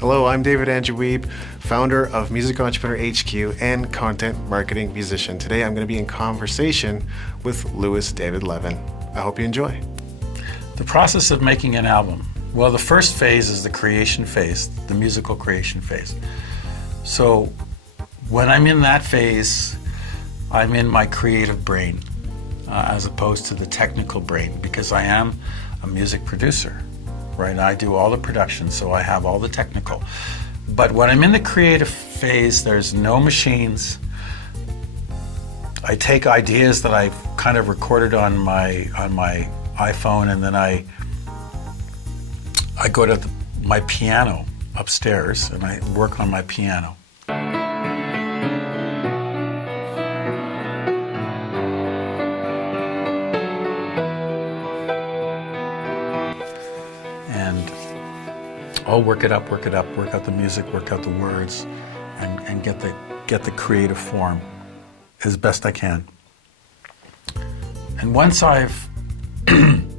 Hello, I'm David Andrew Weeb, founder of Music Entrepreneur HQ and content marketing musician. Today I'm going to be in conversation with Louis David Levin. I hope you enjoy. The process of making an album. Well, the first phase is the creation phase, the musical creation phase. So when I'm in that phase, I'm in my creative brain as opposed to the technical brain, because I am a music producer. Right, I do all the production, so I have all the technical. But when I'm in the creative phase, there's no machines. I take ideas that I've kind of recorded on my iPhone, and then I go to my piano upstairs and I work on my piano. I'll work it up, work out the music, work out the words, and get the creative form as best I can. And once I've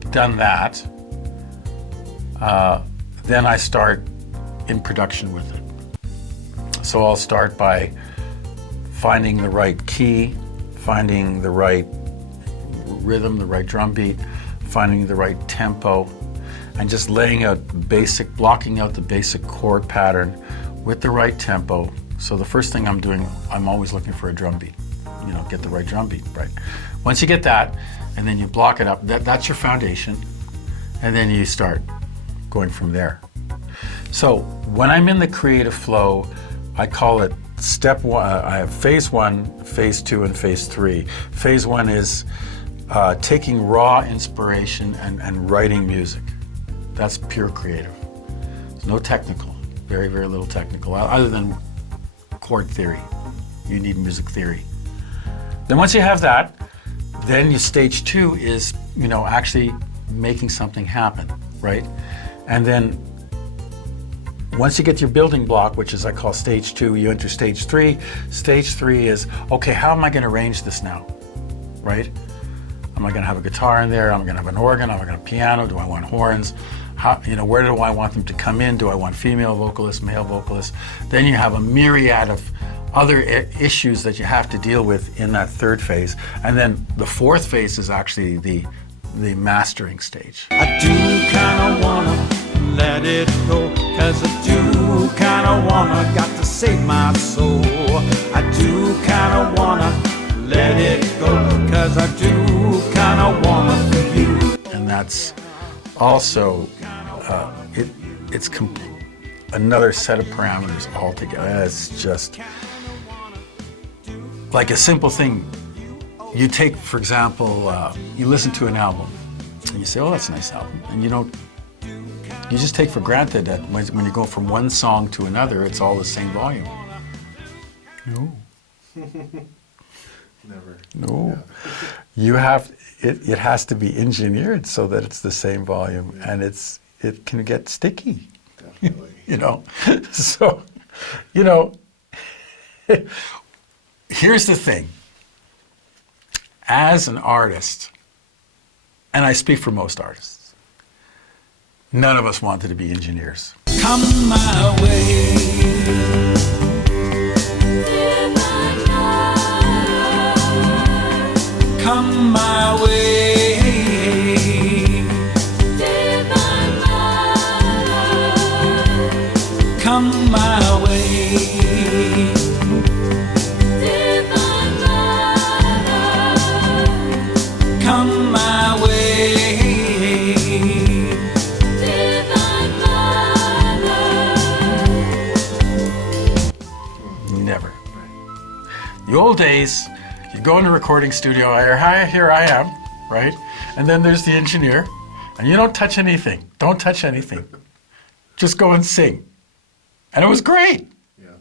done that, then I start in production with it. So I'll start by finding the right key, finding the right rhythm, the right drum beat, finding the right tempo, and just laying out blocking out the basic chord pattern with the right tempo. So the first thing I'm doing, I'm always looking for a drum beat. Get the right drum beat, right? Once you get that, and then you block it up, that's your foundation, and then you start going from there. So when I'm in the creative flow, I call it step one. I have phase one, phase two, and phase three. Phase one is taking raw inspiration and writing music. That's pure creative. There's no technical, very, very little technical, other than chord theory. You need music theory. Then once you have that, then your stage two is, actually making something happen, right? And then once you get your building block, which is I call stage two, you enter stage three. Stage three is, okay, how am I going to arrange this now, right? Am I going to have a guitar in there? Am I going to have an organ? Am I going to have a piano? Do I want horns? Where do I want them to come in? Do I want female vocalists, male vocalists? Then you have a myriad of other issues that you have to deal with in that third phase. And then the fourth phase is actually the mastering stage. I do kinda wanna let it go, 'cause I do kinda wanna got to save my soul. I do kinda wanna let it go, 'cause I do kinda wanna for you. And that's also it's another set of parameters altogether. It's just like a simple thing. You take, for example, you listen to an album and you say, oh, that's a nice album. And you just take for granted that when you go from one song to another, it's all the same volume. No. Never. No. Yeah. It has to be engineered so that it's the same volume, and it can get sticky. Definitely. So, here's the thing. As an artist, and I speak for most artists, none of us wanted to be engineers. Come my way. Come my way. Come my way. Come my way. Never. The old days, you go in the recording studio, here I am, right? And then there's the engineer, and you don't touch anything. Don't touch anything. Just go and sing. And it was great. Yeah.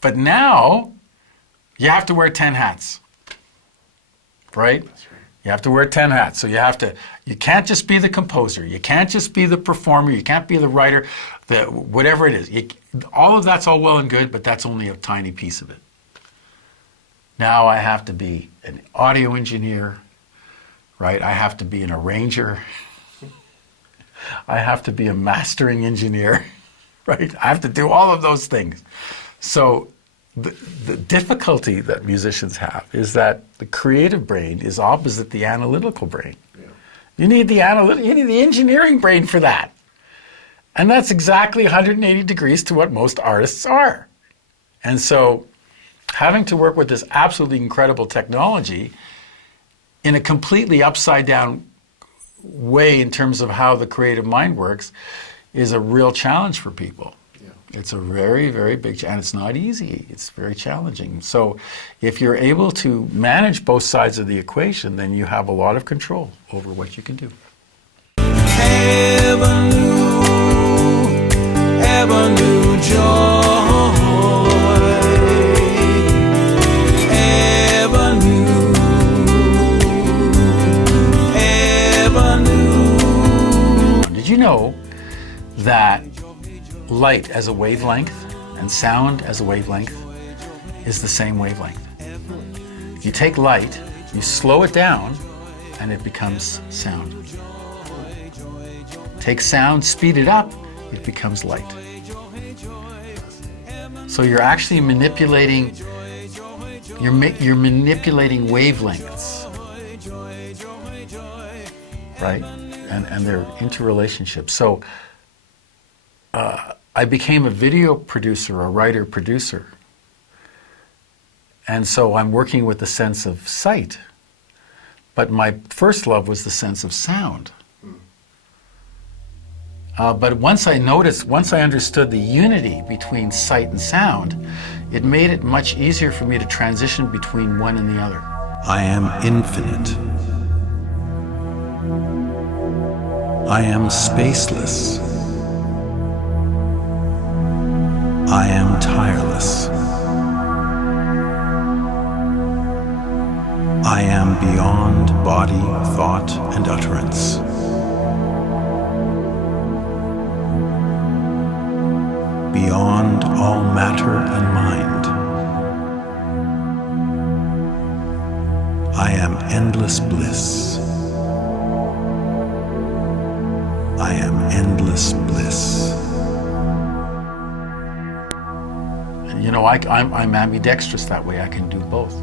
But now, you have to wear 10 hats, right? That's right. You have to wear 10 hats. So you can't just be the composer. You can't just be the performer. You can't be the writer, whatever it is. All of that's all well and good, but that's only a tiny piece of it. Now I have to be an audio engineer, right? I have to be an arranger. I have to be a mastering engineer, right? I have to do all of those things. So the difficulty that musicians have is that the creative brain is opposite the analytical brain. You need the engineering brain for that. And that's exactly 180 degrees to what most artists are. And so having to work with this absolutely incredible technology in a completely upside down way in terms of how the creative mind works is a real challenge for people. It's a very, very big, and it's not easy. It's very challenging. So if you're able to manage both sides of the equation, then you have a lot of control over what you can do. Avenue joy, avenue. Did you know that light as a wavelength and sound as a wavelength is the same wavelength? You take light, you slow it down, and it becomes sound. Take sound, speed it up, it becomes light. So you're actually manipulating, you're manipulating wavelengths, right? And they're interrelationships. So I became a video producer, a writer-producer. And so I'm working with the sense of sight. But my first love was the sense of sound. But once I understood the unity between sight and sound, it made it much easier for me to transition between one and the other. I am infinite. I am spaceless. I am tireless. I am beyond body, thought, and utterance. Beyond all matter and mind. I am endless bliss. I am endless bliss. You know, I'm ambidextrous that way. I can do both.